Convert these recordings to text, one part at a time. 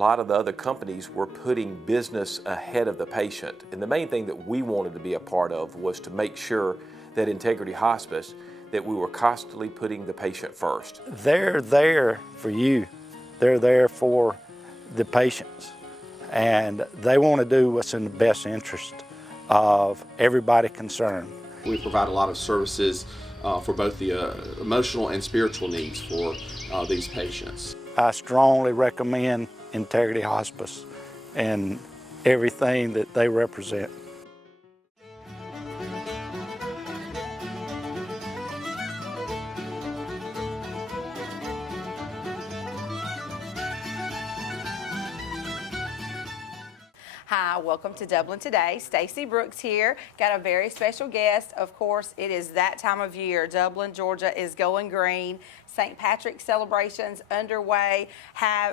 lot of the other companies were putting business ahead of the patient. And the main thing that we wanted to be a part of was to make sure that Integrity Hospice, that we were constantly putting the patient first. They're there for you. They're there for the patients. And they want to do what's in the best interest of everybody concerned. We provide a lot of services for both the emotional and spiritual needs for these patients. I strongly recommend Integrity Hospice and everything that they represent. Hi, welcome to Dublin Today. Stacey Brooks here. Got a very special guest. Of course, it is that time of year. Dublin, Georgia is going green. St. Patrick's celebrations underway.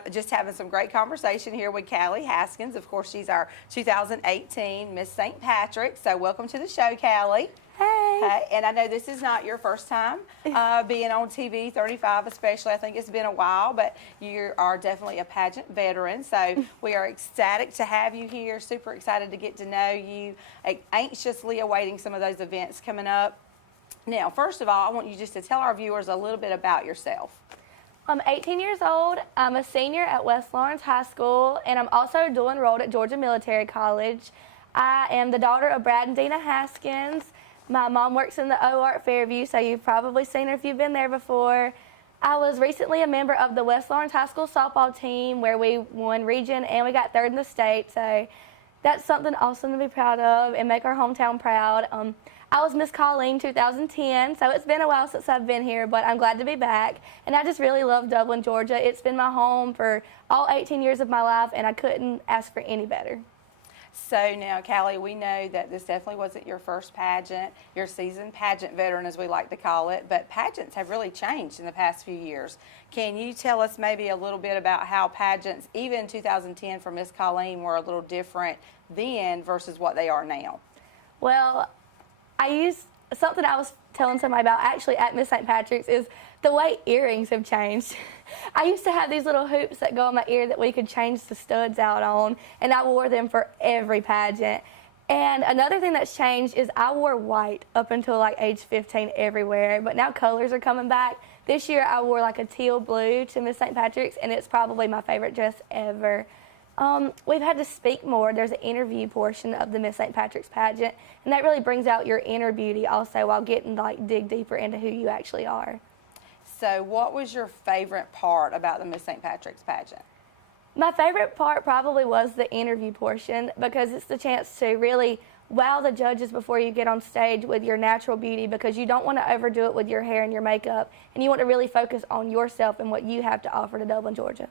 Just having some great conversation here with Caleigh Haskins. Of course, she's our 2018 Miss St. Patrick. So welcome to the show, Caleigh. Hey. And I know this is not your first time being on TV, 35 especially. I think it's been a while, but you are definitely a pageant veteran. So we are ecstatic to have you here, super excited to get to know you, anxiously awaiting some of those events coming up. Now, first of all, I want you just to tell our viewers a little bit about yourself. I'm 18 years old. I'm a senior at West Lawrence High School, and I'm also dual enrolled at Georgia Military College. I am the daughter of Brad and Dina Haskins. My mom works in the OR at Fairview, so you've probably seen her if you've been there before. I was recently a member of the West Lawrence High School softball team where we won region and we got third in the state, so that's something awesome to be proud of and make our hometown proud. I was Miss Colleen 2010, so it's been a while since I've been here, but I'm glad to be back. And I just really love Dublin, Georgia. It's been my home for all 18 years of my life, and I couldn't ask for any better. So now, Caleigh, we know that this definitely wasn't your first pageant. You're a seasoned pageant veteran, as we like to call it, but pageants have really changed in the past few years. Can you tell us maybe a little bit about how pageants, even 2010 for Miss Colleen, were a little different then versus what they are now? Well, something I was telling somebody about actually at Miss St. Patrick's is the way earrings have changed. I used to have these little hoops that go on my ear that we could change the studs out on, and I wore them for every pageant. And another thing that's changed is I wore white up until like age 15 everywhere, but now colors are coming back. This year I wore like a teal blue to Miss St. Patrick's, and it's probably my favorite dress ever. We've had to speak more. There's an interview portion of the Miss St. Patrick's pageant, and that really brings out your inner beauty also while getting to dig deeper into who you actually are. So what was your favorite part about the Miss St. Patrick's pageant? My favorite part probably was the interview portion because it's the chance to really wow the judges before you get on stage with your natural beauty, because you don't want to overdo it with your hair and your makeup, and you want to really focus on yourself and what you have to offer to Dublin, Georgia.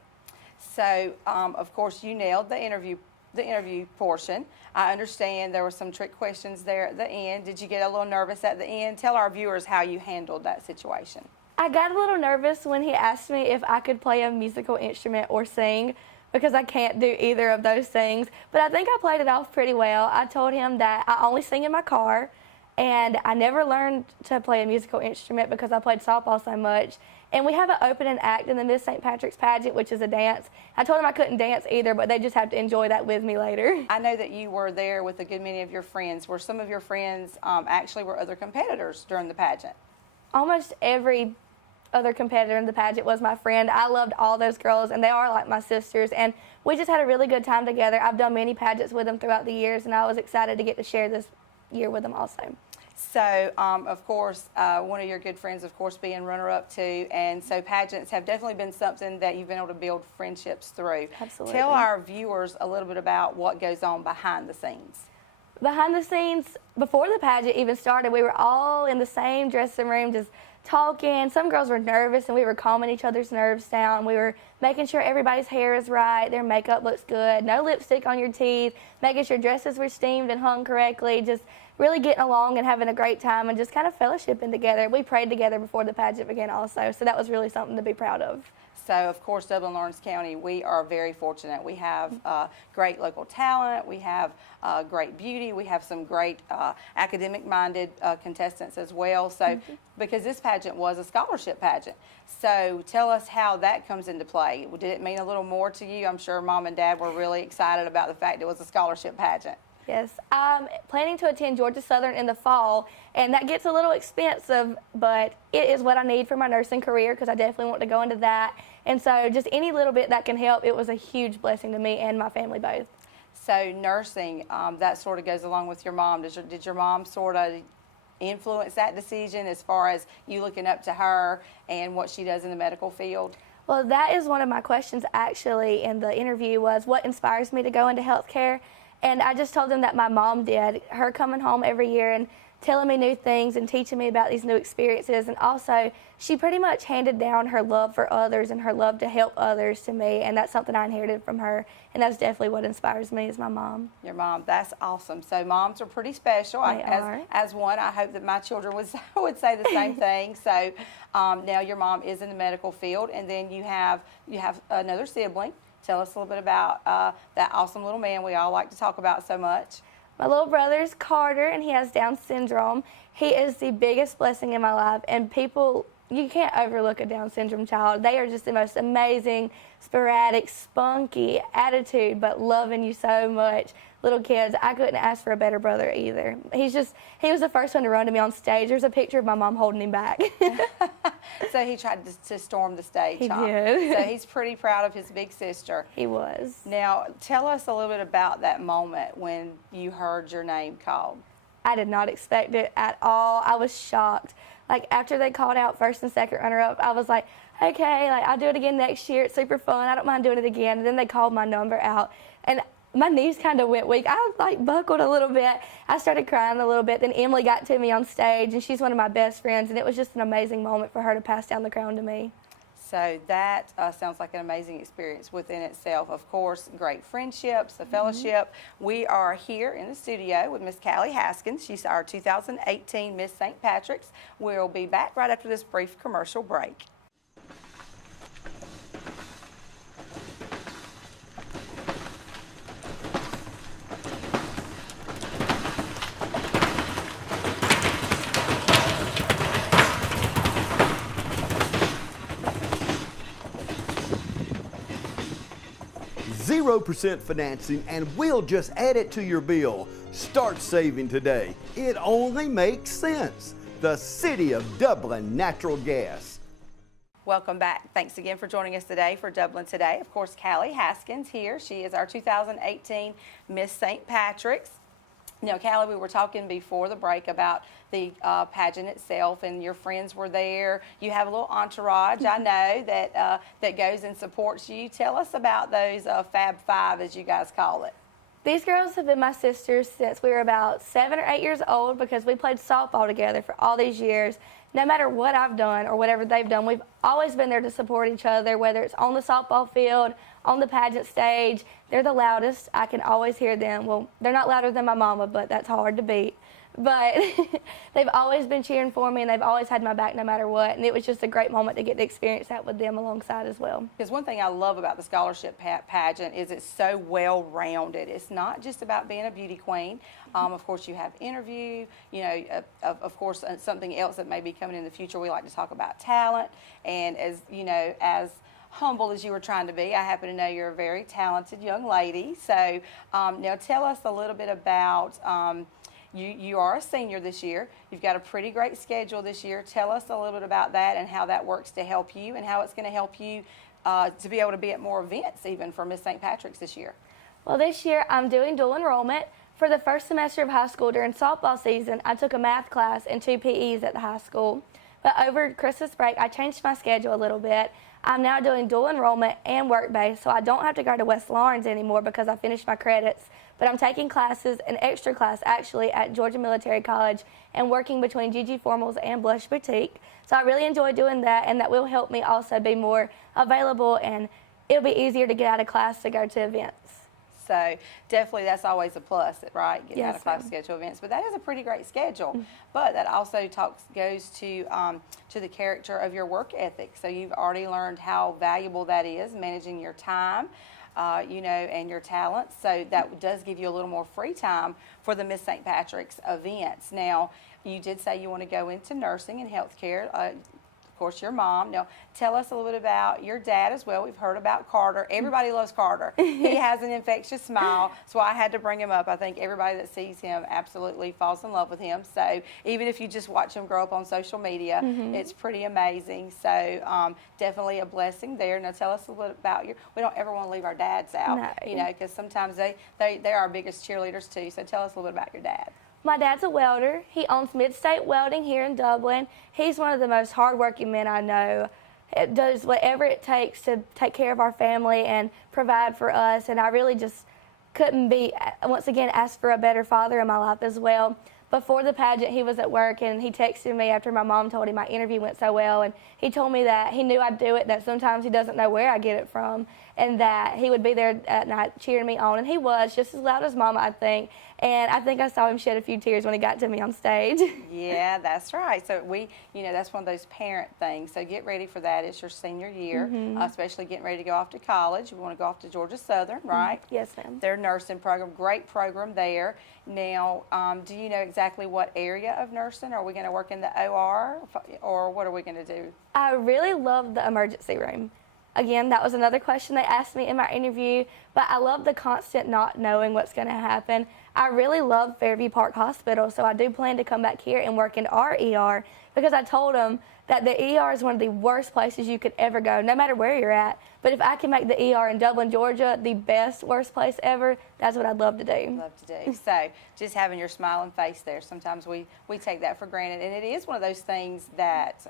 So, of course, you nailed the interview portion. I understand there were some trick questions there at the end. Did you get a little nervous at the end? Tell our viewers how you handled that situation. I got a little nervous when he asked me if I could play a musical instrument or sing, because I can't do either of those things. But I think I played it off pretty well. I told him that I only sing in my car, and I never learned to play a musical instrument because I played softball so much. And we have an opening act in the Miss St. Patrick's pageant, which is a dance. I told him I couldn't dance either, but they just have to enjoy that with me later. I know that you were there with a good many of your friends. Were some of your friends actually were other competitors during the pageant? Almost every other competitor in the pageant was my friend. I loved all those girls, and they are like my sisters, and we just had a really good time together. I've done many pageants with them throughout the years, and I was excited to get to share this year with them also. So, of course, one of your good friends, of course, being runner-up too, and so pageants have definitely been something that you've been able to build friendships through. Absolutely. Tell our viewers a little bit about what goes on behind the scenes. Behind the scenes, before the pageant even started, we were all in the same dressing room just talking. Some girls were nervous, and we were calming each other's nerves down. We were making sure everybody's hair is right, their makeup looks good, no lipstick on your teeth, making sure dresses were steamed and hung correctly, just really getting along and having a great time and just kind of fellowshipping together. We prayed together before the pageant began also, so that was really something to be proud of. So, of course, Dublin-Lawrence County, we are very fortunate. We have great local talent. We have great beauty. We have some great academic-minded contestants as well. So, because this pageant was a scholarship pageant. So, tell us how that comes into play. Did it mean a little more to you? I'm sure Mom and Dad were really excited about the fact it was a scholarship pageant. Yes, I'm planning to attend Georgia Southern in the fall, and that gets a little expensive, but it is what I need for my nursing career because I definitely want to go into that. And so just any little bit that can help, it was a huge blessing to me and my family both. So nursing, that sort of goes along with your mom. Did your mom sort of influence that decision as far as you looking up to her and what she does in the medical field? Well, that is one of my questions actually in the interview was what inspires me to go into healthcare. And I just told them that my mom did, her coming home every year and telling me new things and teaching me about these new experiences. And also, she pretty much handed down her love for others and her love to help others to me. And that's something I inherited from her. And that's definitely what inspires me is my mom. Your mom, that's awesome. So moms are pretty special. They are. As one, I hope that my children would say the same thing. So now your mom is in the medical field. And then you have another sibling. Tell us a little bit about that awesome little man we all like to talk about so much. My little brother is Carter, and he has Down syndrome. He is the biggest blessing in my life, and people, you can't overlook a Down syndrome child. They are just the most amazing, sporadic, spunky attitude, but loving you so much. Little kids, I couldn't ask for a better brother either. He was the first one to run to me on stage. There's a picture of my mom holding him back. So he tried to storm the stage, He huh? did. So he's pretty proud of his big sister. He was. Now, tell us a little bit about that moment when you heard your name called. I did not expect it at all. I was shocked. Like, after they called out first and second runner-up, I was like, okay, like, I'll do it again next year. It's super fun. I don't mind doing it again. And then they called my number out, and my knees kind of went weak. I, like, buckled a little bit. I started crying a little bit. Then Emily got to me on stage, and she's one of my best friends, and it was just an amazing moment for her to pass down the crown to me. So that sounds like an amazing experience within itself. Of course, great friendships, a fellowship. We are here in the studio with Miss Caleigh Haskins. She's our 2018 Miss St. Patrick's. We'll be back right after this brief commercial break. %0 financing, and we'll just add it to your bill. Start saving today. It only makes sense. The City of Dublin Natural Gas. Welcome back. Thanks again for joining us today for Dublin Today. Of course, Caleigh Haskins here. She is our 2018 Miss St. Patrick's. Now, Caleigh, we were talking before the break about the pageant itself, and your friends were there. You have a little entourage, I know, that goes and supports you. Tell us about those Fab Five, as you guys call it. These girls have been my sisters since we were about 7 or 8 years old because we played softball together for all these years. No matter what I've done or whatever they've done, we've always been there to support each other, whether it's on the softball field, on the pageant stage. They're the loudest. I can always hear them. Well, they're not louder than my mama, but that's hard to beat. But they've always been cheering for me, and they've always had my back no matter what. And it was just a great moment to get to experience that with them alongside as well. Because one thing I love about the scholarship pageant is it's so well-rounded. It's not just about being a beauty queen. Of course, you have interview, you know, of course, something else that may be coming in the future. We like to talk about talent. And as, you know, as humble as you were trying to be, I happen to know you're a very talented young lady. So now tell us a little bit about, you are a senior this year. You've got a pretty great schedule this year. Tell us a little bit about that and how that works to help you and how it's going to help you to be able to be at more events even for Miss St. Patrick's this year. Well, this year I'm doing dual enrollment. For the first semester of high school during softball season, I took a math class and 2 PEs at the high school. But over Christmas break, I changed my schedule a little bit. I'm now doing dual enrollment and work-based, so I don't have to go to West Lawrence anymore because I finished my credits. But I'm taking classes, an extra class actually, at Georgia Military College and working between GG Formals and Blush Boutique. So I really enjoy doing that, and that will help me also be more available, and it'll be easier to get out of class to go to events. So definitely that's always a plus, right? Getting out Yes, of class ma'am. schedule events. But that is a pretty great schedule. But that also goes to the character of your work ethic. So you've already learned how valuable that is, managing your time. And your talents. So that does give you a little more free time for the Miss St. Patrick's events. Now, you did say you want to go into nursing and healthcare. Of course, your mom. Now, tell us a little bit about your dad as well. We've heard about Carter. Everybody loves Carter. He has an infectious smile, so I had to bring him up. I think everybody that sees him absolutely falls in love with him. So even if you just watch him grow up on social media, it's pretty amazing. So definitely a blessing there. Now, tell us a little bit about we don't ever want to leave our dads out, No. because sometimes they're our biggest cheerleaders too. So tell us a little bit about your dad. My dad's a welder. He owns Mid-State Welding here in Dublin. He's one of the most hardworking men I know. It does whatever it takes to take care of our family and provide for us. And I really just couldn't once again, ask for a better father in my life as well. Before the pageant, he was at work, and he texted me after my mom told him my interview went so well, and he told me that he knew I'd do it, that sometimes he doesn't know where I get it from, and that he would be there at night cheering me on, and he was just as loud as Mama, I think, and I think I saw him shed a few tears when he got to me on stage. Yeah, that's right. So that's one of those parent things. So get ready for that. It's your senior year, especially getting ready to go off to college. You want to go off to Georgia Southern, right? Yes, ma'am. Their nursing program, great program there. Now, do you know exactly what area of nursing? Are we going to work in the OR, or what are we going to do? I really love the emergency room. Again, that was another question they asked me in my interview, but I love the constant not knowing what's going to happen. I really love Fairview Park Hospital, so I do plan to come back here and work in our ER, because I told them that the ER is one of the worst places you could ever go, no matter where you're at. But if I can make the ER in Dublin, Georgia, the worst place ever, that's what I'd love to do. Love to do. So just having your smiling face there, sometimes we take that for granted. And it is one of those things that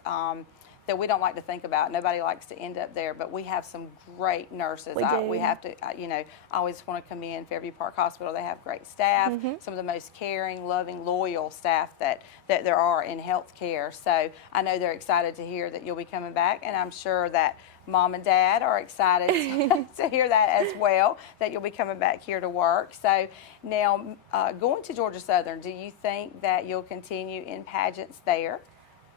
we don't like to think about. Nobody likes to end up there, but we have some great nurses. We do. We have to, I always want to come in Fairview Park Hospital. They have great staff, some of the most caring, loving, loyal staff that there are in healthcare. So I know they're excited to hear that you'll be coming back, and I'm sure that Mom and Dad are excited to hear that as well, that you'll be coming back here to work. So now, going to Georgia Southern, do you think that you'll continue in pageants there?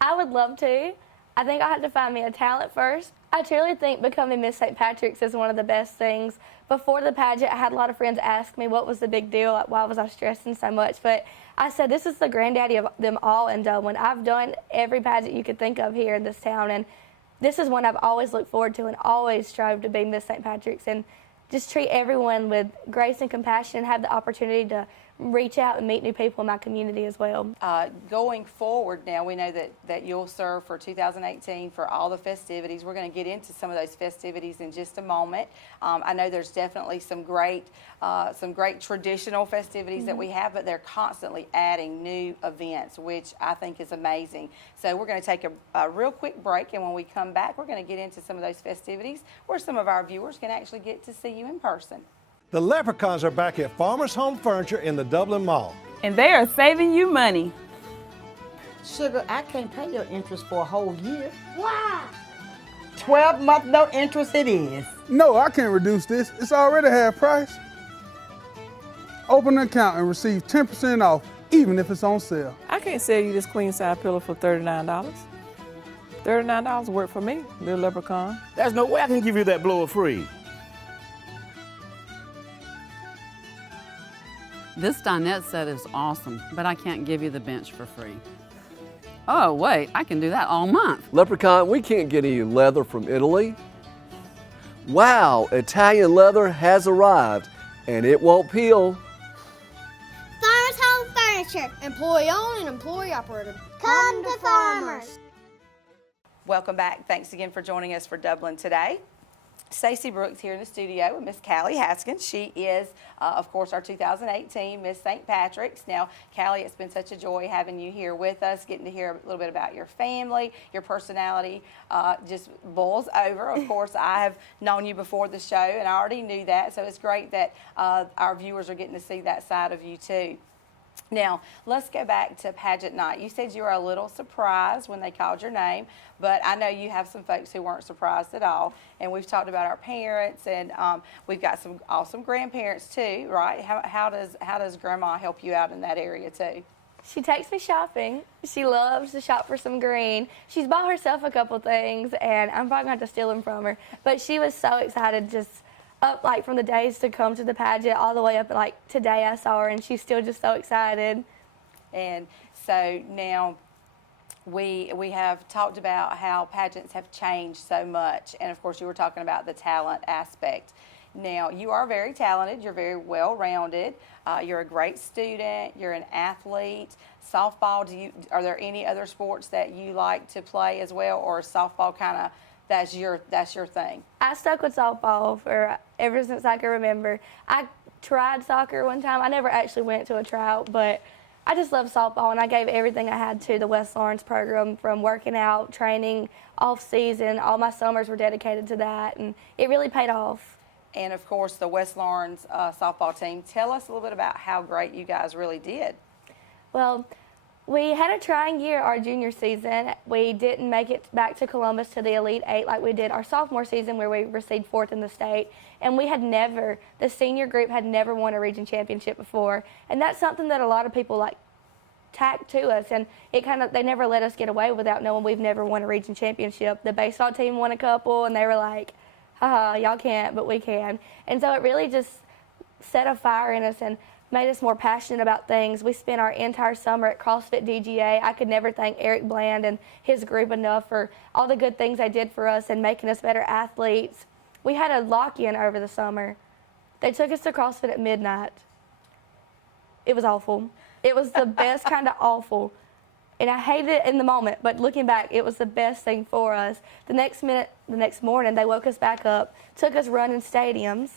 I would love to. I think I had to find me a talent first. I truly think becoming Miss St. Patrick's is one of the best things. Before the pageant, I had a lot of friends ask me what was the big deal, like why was I stressing so much, but I said this is the granddaddy of them all in Dublin. I've done every pageant you could think of here in this town, and this is one I've always looked forward to and always strove to be Miss St. Patrick's, and just treat everyone with grace and compassion and have the opportunity to reach out and meet new people in my community as well. Going forward now, we know that you'll serve for 2018 for all the festivities. We're going to get into some of those festivities in just a moment. I know there's definitely some great traditional festivities that we have, but they're constantly adding new events, which I think is amazing. So we're going to take a real quick break, and when we come back, we're going to get into some of those festivities where some of our viewers can actually get to see you in person. The Leprechauns are back at Farmers Home Furniture in the Dublin Mall. And they are saving you money. Sugar, I can't pay your interest for a whole year. Why? 12-month no interest it is. No, I can't reduce this. It's already half price. Open an account and receive 10% off, even if it's on sale. I can't sell you this queen size pillow for $39. $39 work for me, little leprechaun. There's no way I can give you that blower free. This dinette set is awesome, but I can't give you the bench for free. Oh, wait, I can do that all month. Leprechaun, we can't get any leather from Italy. Wow, Italian leather has arrived, and it won't peel. Farmers Home Furniture. Employee owned and employee operated. Come to Farmers. Welcome back. Thanks again for joining us for Dublin Today. Stacey Brooks here in the studio with Miss Caleigh Haskins. She is, of course, our 2018 Miss St. Patrick's. Now, Caleigh, it's been such a joy having you here with us, getting to hear a little bit about your family, your personality. Just boils over. Of course, I have known you before the show, and I already knew that, so it's great that our viewers are getting to see that side of you, too. Now, let's go back to pageant night. You said you were a little surprised when they called your name, but I know you have some folks who weren't surprised at all. And we've talked about our parents, and we've got some awesome grandparents too, right? How does Grandma help you out in that area too? She takes me shopping. She loves to shop for some green. She's bought herself a couple things, and I'm probably going to have to steal them from her. But she was so excited, just up like from the days to come to the pageant all the way up, like today I saw her, and she's still just so excited. And so now we have talked about how pageants have changed so much, and of course you were talking about the talent aspect. Now, you are very talented, you're very well-rounded, you're a great student, you're an athlete. Softball, are there any other sports that you like to play as well, or is softball kind of, that's your thing? I stuck with softball ever since I can remember. I tried soccer one time. I never actually went to a tryout, but I just love softball, and I gave everything I had to the West Lawrence program, from working out, training, off-season. All my summers were dedicated to that, and it really paid off. And, of course, the West Lawrence softball team. Tell us a little bit about how great you guys really did. Well, we had a trying year our junior season. We didn't make it back to Columbus to the Elite Eight like we did our sophomore season, where we received 4th in the state. And we had never, the senior group had never won a region championship before. And that's something that a lot of people tack to us, and they never let us get away without knowing we've never won a region championship. The baseball team won a couple, and they were like, haha, y'all can't, but we can. And so it really just set a fire in us and made us more passionate about things. We spent our entire summer at CrossFit DGA. I could never thank Eric Bland and his group enough for all the good things they did for us and making us better athletes. We had a lock-in over the summer. They took us to CrossFit at midnight. It was awful. It was the best kind of awful. And I hated it in the moment, but looking back, it was the best thing for us. The next morning, they woke us back up, took us running stadiums,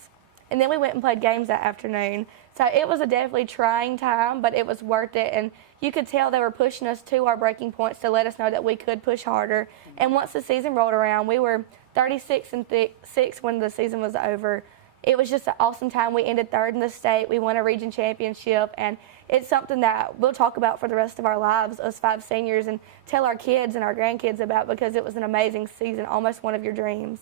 and then we went and played games that afternoon. So it was a definitely trying time, but it was worth it. And you could tell they were pushing us to our breaking points to let us know that we could push harder. And once the season rolled around, we were 36-6 when the season was over. It was just an awesome time. We ended 3rd in the state. We won a region championship, and it's something that we'll talk about for the rest of our lives, us 5 seniors, and tell our kids and our grandkids about, because it was an amazing season, almost one of your dreams.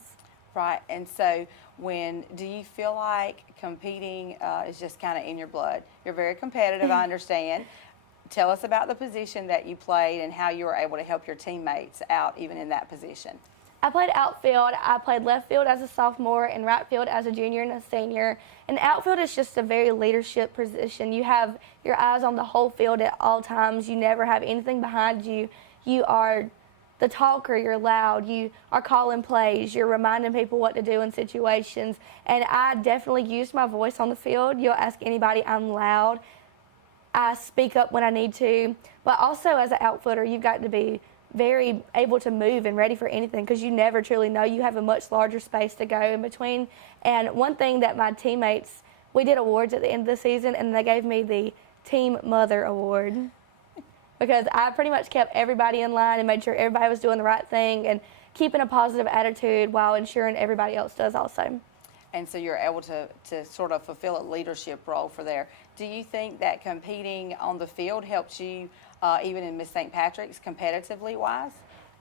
Right, and so do you feel like competing is just kind of in your blood? You're very competitive, I understand. Tell us about the position that you played and how you were able to help your teammates out even in that position. I played outfield. I played left field as a sophomore and right field as a junior and a senior. And outfield is just a very leadership position. You have your eyes on the whole field at all times. You never have anything behind you. You are the talker. You're loud. You are calling plays. You're reminding people what to do in situations. And I definitely used my voice on the field. You'll ask anybody, I'm loud. I speak up when I need to. But also as an outfielder, you've got to be very able to move and ready for anything, because you never truly know. You have a much larger space to go in between. And one thing that my teammates, we did awards at the end of the season, and they gave me the Team Mother Award, because I pretty much kept everybody in line and made sure everybody was doing the right thing and keeping a positive attitude while ensuring everybody else does also. And so you're able to sort of fulfill a leadership role for there. Do you think that competing on the field helps you even in Miss St. Patrick's competitively wise?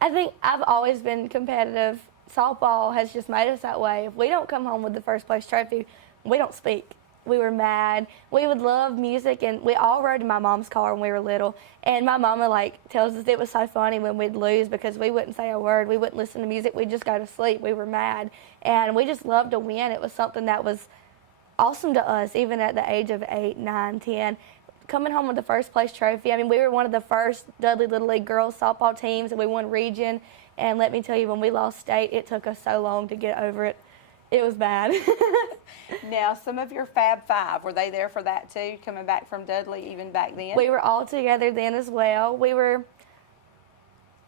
I think I've always been competitive. Softball has just made us that way. If we don't come home with the 1st place trophy, we don't speak. We were mad. We would love music, and we all rode in my mom's car when we were little. And my mama tells us it was so funny when we'd lose, because we wouldn't say a word. We wouldn't listen to music. We'd just go to sleep. We were mad. And we just loved to win. It was something that was awesome to us, even at the age of 8, 9, 10. Coming home with the 1st place trophy. I mean, we were one of the first Dudley Little League girls softball teams, and we won region. And let me tell you, when we lost state, it took us so long to get over it. It was bad. Now, some of your Fab Five, were they there for that too, coming back from Dudley even back then? We were all together then as well.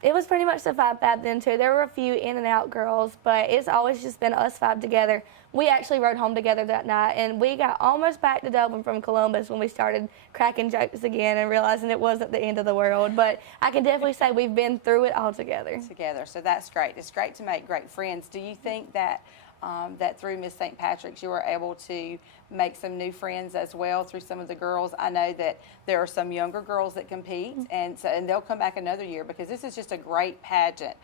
It was pretty much the 5 Fab then too. There were a few in and out girls, but it's always just been us 5 together. We actually rode home together that night, and we got almost back to Dublin from Columbus when we started cracking jokes again and realizing it wasn't the end of the world. But I can definitely say we've been through it all together. So that's great. It's great to make great friends. Do you think that that through Miss St. Patrick's you were able to make some new friends as well through some of the girls. I know that there are some younger girls that compete, and they'll come back another year because this is just a great pageant.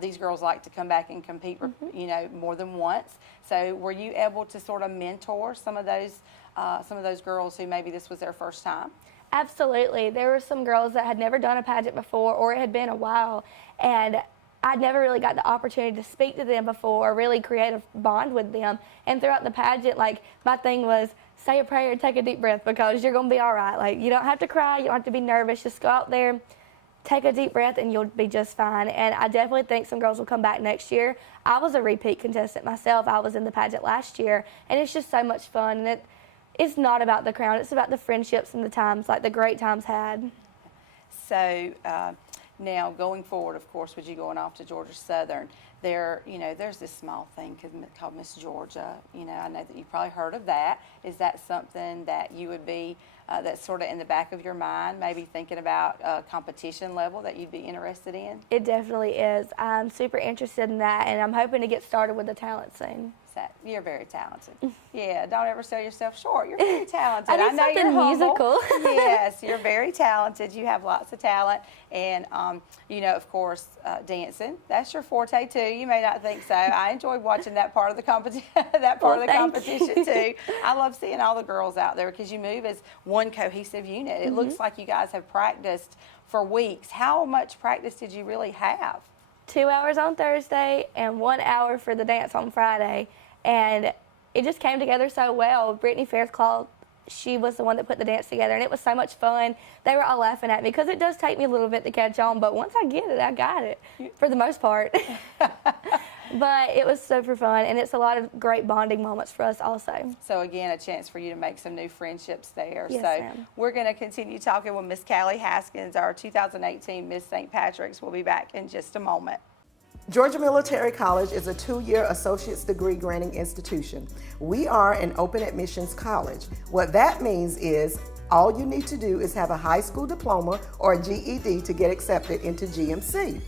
These girls like to come back and compete, you know, more than once. So were you able to sort of mentor some of those girls who maybe this was their first time? Absolutely. There were some girls that had never done a pageant before, or it had been a while, and I'd never really got the opportunity to speak to them before or really create a bond with them. And throughout the pageant, like, my thing was say a prayer and take a deep breath because you're going to be all right. Like, you don't have to cry. You don't have to be nervous. Just go out there, take a deep breath, and you'll be just fine. And I definitely think some girls will come back next year. I was a repeat contestant myself. I was in the pageant last year, and it's just so much fun. And it's not about the crown. It's about the friendships and the times, like the great times had. So now going forward, of course, with you going off to Georgia Southern, there's this small thing called Miss Georgia. You know, I know that you've probably heard of that. Is that something that you would be, that's sort of in the back of your mind, maybe thinking about a competition level that you'd be interested in? It definitely is. I'm super interested in that, and I'm hoping to get started with the talent soon. You're very talented. Yeah, don't ever sell yourself short. You're very talented. I need know something you're musical. Yes, you're very talented. You have lots of talent. And, you know, of course, dancing, that's your forte, too. You may not think so. I enjoyed watching that part of the competition too. I love seeing all the girls out there because you move as one cohesive unit. It looks like you guys have practiced for weeks. How much practice did you really have? 2 hours on Thursday and 1 hour for the dance on Friday. And it just came together so well. Brittany Fairclough, she was the one that put the dance together, and it was so much fun. They were all laughing at me because it does take me a little bit to catch on, but once I get it, I got it for the most part. But it was super fun, and it's a lot of great bonding moments for us also. So again, a chance for you to make some new friendships there. Yes, so ma'am. we're going to continue talking with Miss Caleigh Haskins, our 2018 Miss St. Patrick's. We'll be back in just a moment. Georgia Military College is a 2-year associate's degree granting institution. We are an open admissions college. What that means is all you need to do is have a high school diploma or a GED to get accepted into GMC.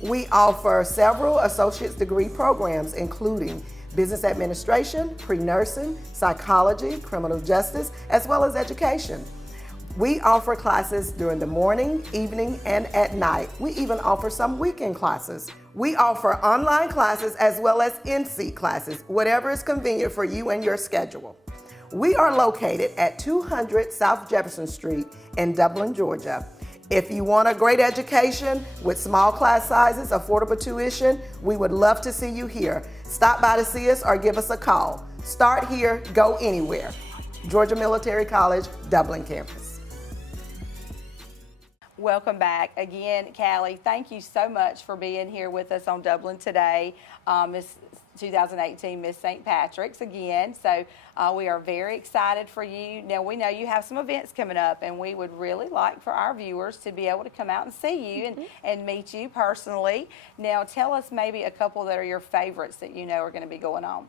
We offer several associate's degree programs, including business administration, pre-nursing, psychology, criminal justice, as well as education. We offer classes during the morning, evening, and at night. We even offer some weekend classes. We offer online classes as well as in-seat classes, whatever is convenient for you and your schedule. We are located at 200 South Jefferson Street in Dublin, Georgia. If you want a great education with small class sizes, affordable tuition, we would love to see you here. Stop by to see us or give us a call. Start here, go anywhere. Georgia Military College, Dublin campus. Welcome back. Again, Caleigh, thank you so much for being here with us on Dublin Today, Miss 2018 Miss St. Patrick's again. So we are very excited for you. Now, we know you have some events coming up, and we would really like for our viewers to be able to come out and see you and meet you personally. Now, tell us maybe a couple that are your favorites that you know are going to be going on.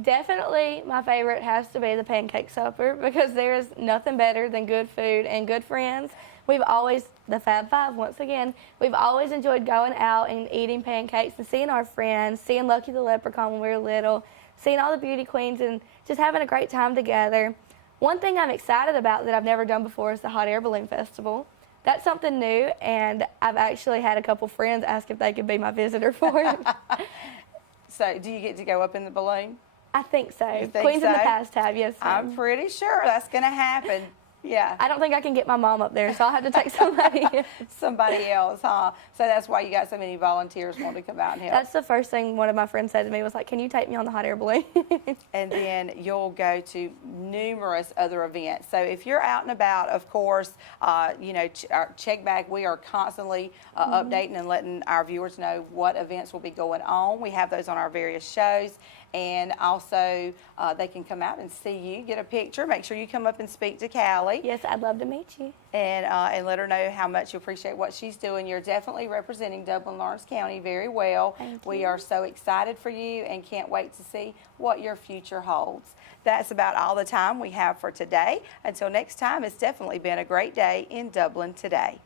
Definitely my favorite has to be the pancake supper because there is nothing better than good food and good friends. We've always, the Fab Five once again, we've always enjoyed going out and eating pancakes and seeing our friends, seeing Lucky the Leprechaun when we were little, seeing all the beauty queens and just having a great time together. One thing I'm excited about that I've never done before is the Hot Air Balloon Festival. That's something new, and I've actually had a couple friends ask if they could be my visitor for it. So do you get to go up in the balloon? I think so. You think Queens so? in the past have, yes, ma'am. I'm pretty sure that's going to happen. Yeah. I don't think I can get my mom up there, so I'll have to take somebody else. Somebody else, huh? So that's why you got so many volunteers wanting to come out and help. That's the first thing one of my friends said to me was like, can you take me on the hot air balloon? And then you'll go to numerous other events. So if you're out and about, of course, check back. We are constantly updating and letting our viewers know what events will be going on. We have those on our various shows. And also, they can come out and see you, get a picture. Make sure you come up and speak to Caleigh. Yes, I'd love to meet you. And let her know how much you appreciate what she's doing. You're definitely representing Dublin-Lawrence County very well. Thank you. We are so excited for you and can't wait to see what your future holds. That's about all the time we have for today. Until next time, it's definitely been a great day in Dublin Today.